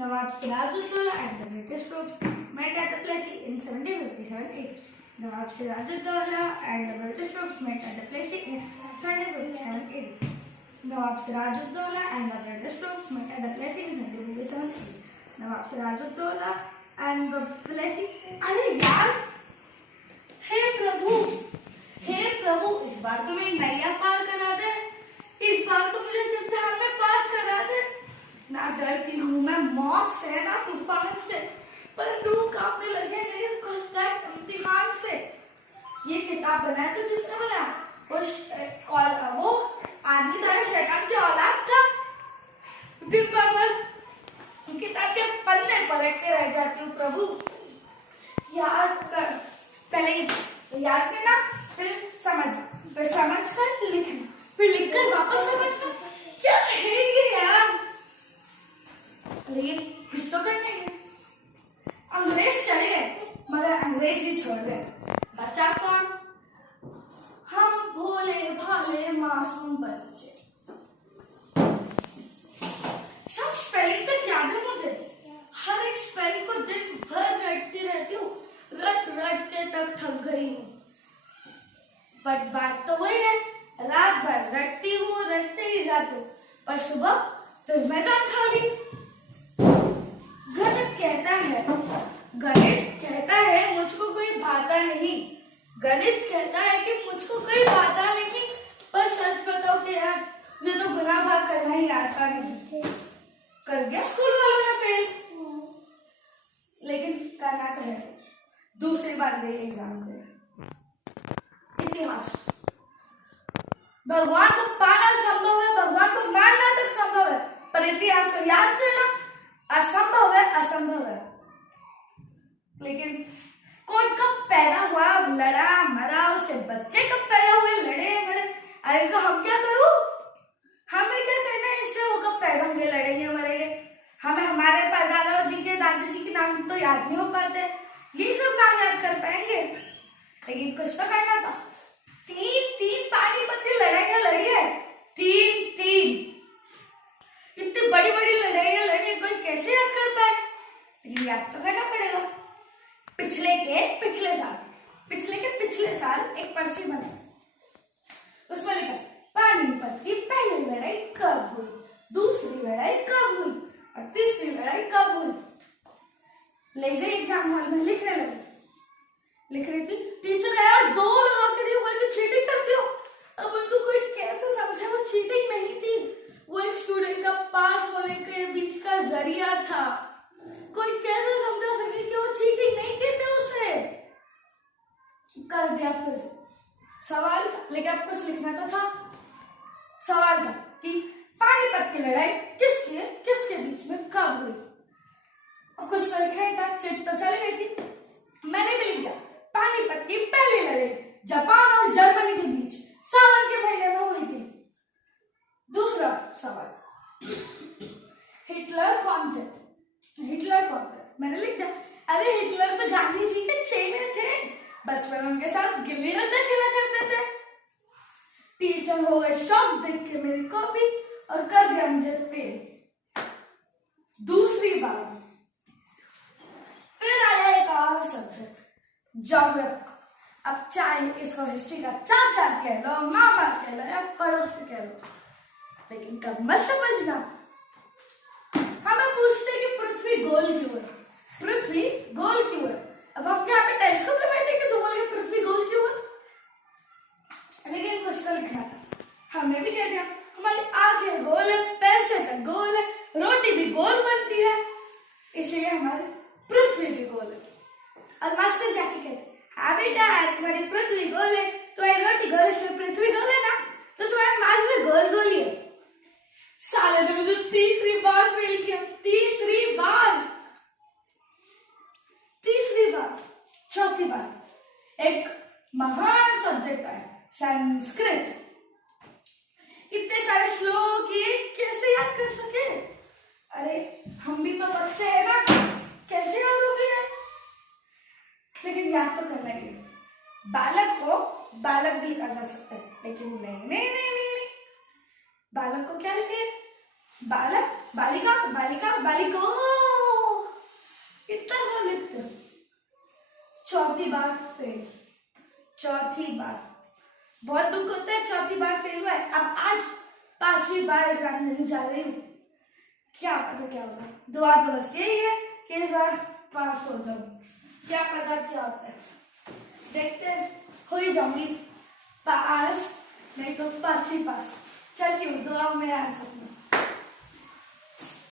Nawab Sirajuddaulah and the British troops met at the Plassey in 1757 AD. Nawab Sirajuddaulah and the British troops met at the Plassey in 1757 AD. Nawab Sirajuddaulah and the British troops met at the Plassey in 1757 AD. Nawab Sirajuddaulah and the Plassey. अरे यार, हे प्रभु, इस बार तो मैं नैया पार करा दे, इस बार तो मुझे इम्तिहान में पास करा दे। ना डरती हूँ मैं मौत से, ना तूफान से, पर रूह कांपने लगे मेरे इम्तिहान से। ये किताब बनाया तो किसने बनाया? वो आदमी था, शैतान की औलाद था। दिन भर बस किताब के पन्ने पलटते रह जाती हूँ प्रभु। याद कर, पहले याद करना, फिर समझना, फिर समझ कर लिखना, फिर लिखकर वापस समझना। क्या है ये यार? लेकिन कुछ तो करना है। अंग्रेज चले गए मगर अंग्रेज ही छोड़ गए। बचा कौन? हम भोले भाले मासूम बच्चे। सब स्पेलिंग तक याद है मुझे। हर एक स्पेलिंग को दिन भर रटती रहती हूँ, रट के तक थक गई हूँ। बट बात तो वही है, रात भर रटते ही जाती हूँ, पर सुबह फिर मैदान खाली। गणित कहता है मुझको कोई भाता नहीं। गणित कहता है कि मुझको कोई भाता नहीं, पर सच बताओ कि यार मुझे तो गुना भाग करना ही आता नहीं। कर दिया स्कूल वालों ने फेल, लेकिन करना तो है। दूसरी बार गई एग्जाम दे। इतिहास, भगवान को पाना संभव है, भगवान को मानना तक संभव है, पर इतिहास को याद करना असंभव है। लेकिन कौन कब पैदा हुआ, लड़ा मरा, उसके बच्चे कब पैदा हुए, लड़े मरे, अरे इसका हम क्या करूं? हमें क्या करना है इससे? वो कब पैदा होंगे, लड़ेंगे, मरेंगे? हमें हमारे परदादा जी के दादाजी के नाम तो याद नहीं हो पाते, ये सब नाम याद कर पाएंगे? लेकिन कुछ तो करना था। तीन पानीपत की लड़ाइयां लड़ी है, तीन इतनी बड़ी लड़ाइयां लड़ी है, कोई कैसे याद कर पाए? लेकिन याद तो करना पड़ेगा। पिछले साल एक पर्ची बनी, उसमें लिखा पानीपत की पहली लड़ाई कब हुई, दूसरी लड़ाई कब हुई और तीसरी लड़ाई कब हुई। ले गई एग्जाम हॉल में, लिख रही थी। टीचर यार 2 लगा के दी, बोल के चीटिंग करती हो। अब उनको कोई कैसे समझे वो चीटिंग नहीं थी, वो एक स्टूडेंट का पास होने के बीच का जरिया था। कोई कैसे समझा सके कि वो चीटिंग नहीं करते उसे? कर दिया फिर सवाल, लेकिन अब कुछ लिखना तो था। सवाल था कि पानीपत की लड़ाई किसके बीच में कब हुई। और कुछ तो लिखा था, चिट तो चली गई थी। मैंने भी लिख दिया पानीपत की पहली लड़ाई जापान और जर्मनी के बीच सावन के महीने में हुई थी। दूसरा सवाल, हिटलर कौन थे? मैंने लिख दिया, अरे हिटलर तो गांधी जी के चेले थे, बचपन में उनके साथ गिल्ली डंडा खेला करते थे। टीचर हो गए शॉक देख के मेरी कॉपी और कर दिया मुझे फेल। दूसरी बार फिर आया एक और सब्जेक्ट, ज्योग्राफी। अब चाहे इसको हिस्ट्री का चाचा कह लो, मामा कह लो या पड़ोसी कह लो, लेकिन कब मत समझना। हमें पूछते कि पृथ्वी गोल क्यों है? अब हम यहाँ पे टेलीस्कोप में बैठे कि तो बोलेंगे पृथ्वी गोल क्यों है? लेकिन कुछ तो लिखना था। हमने भी कह दिया हमारी आंखें गोल है, पैसे का गोल है, रोटी भी गोल बनती है, इसलिए हमारी पृथ्वी भी गोल है। और मास्टर जाके कहते, हाँ बेटा तुम्हारी पृथ्वी गोल है, तुम्हारी रोटी गोल है, इसलिए पृथ्वी गोल है ना, तो तुम्हारा माल भी गोल ही है। साले ने मुझे तीसरी बार फेल किया, चौथी बार एक महान सब्जेक्ट है संस्कृत। इतने सारे श्लोक ये कैसे याद कर सके? अरे हम भी तो बच्चे हैं ना, कैसे याद हो गया? लेकिन याद तो करना ही है। बालक को बालक भी लिखा जा सकता है, लेकिन नहीं, बालक को क्या लिखे? बालक, बालिका, बालिका, बालिका। चौथी बार फेल, चौथी बार। बहुत दुख होता है, चौथी बार फेल हुआ है। अब आज 5वीं बार एग्जाम देने जा रही हूँ, क्या पता क्या होगा। दुआ तो बस यही है कि इस बार पास हो जाऊं, क्या पता क्या होता है, देखते हैं। हो ही जाऊंगी पास, नहीं तो 5वीं पास। चलती हूँ, दुआ में याद